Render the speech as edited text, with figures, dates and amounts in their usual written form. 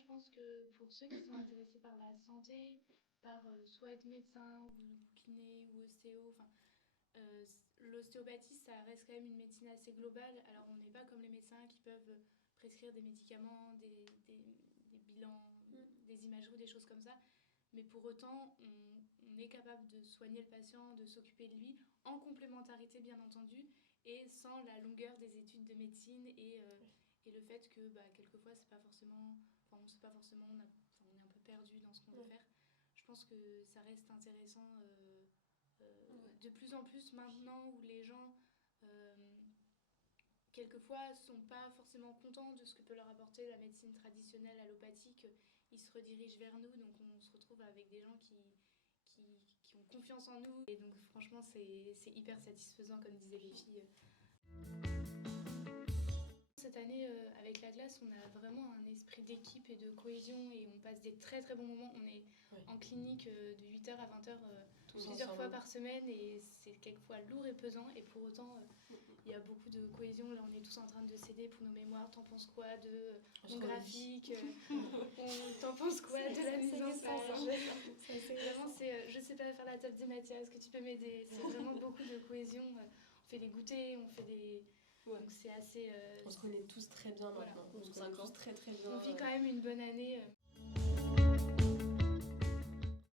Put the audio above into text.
je pense que pour ceux qui sont intéressés par la santé, par soit être médecin ou kiné ou ostéo, l'ostéopathie, ça reste quand même une médecine assez globale. Alors, on n'est pas comme les médecins qui peuvent prescrire des médicaments, des bilans, des imageries, des choses comme ça. Mais pour autant, on est capable de soigner le patient, de s'occuper de lui, en complémentarité bien entendu, et sans la longueur des études de médecine et le fait que quelquefois, c'est pas forcément, on ne sait pas forcément, on est un peu perdu dans ce qu'on veut faire. Je pense que ça reste intéressant de plus en plus maintenant où les gens quelquefois sont pas forcément contents de ce que peut leur apporter la médecine traditionnelle allopathique, ils se redirigent vers nous, donc on se retrouve avec des gens qui ont confiance en nous, et donc franchement c'est hyper satisfaisant comme disaient les filles. Cette année, avec la classe, on a vraiment un esprit d'équipe et de cohésion et on passe des très très bons moments. On est en clinique de 8h à 20h plusieurs fois par semaine et c'est quelquefois lourd et pesant et pour autant il y a beaucoup de cohésion. Là, on est tous en train de s'aider pour nos mémoires. T'en penses quoi de mon graphique T'en penses quoi de la mise en page Vraiment, je sais pas faire la table des matières, est-ce que tu peux m'aider? C'est vraiment beaucoup de cohésion. On fait des goûters, on fait des... Donc c'est assez... on se connaît tous très bien maintenant, on se connaît tous très très bien. On vit quand même une bonne année.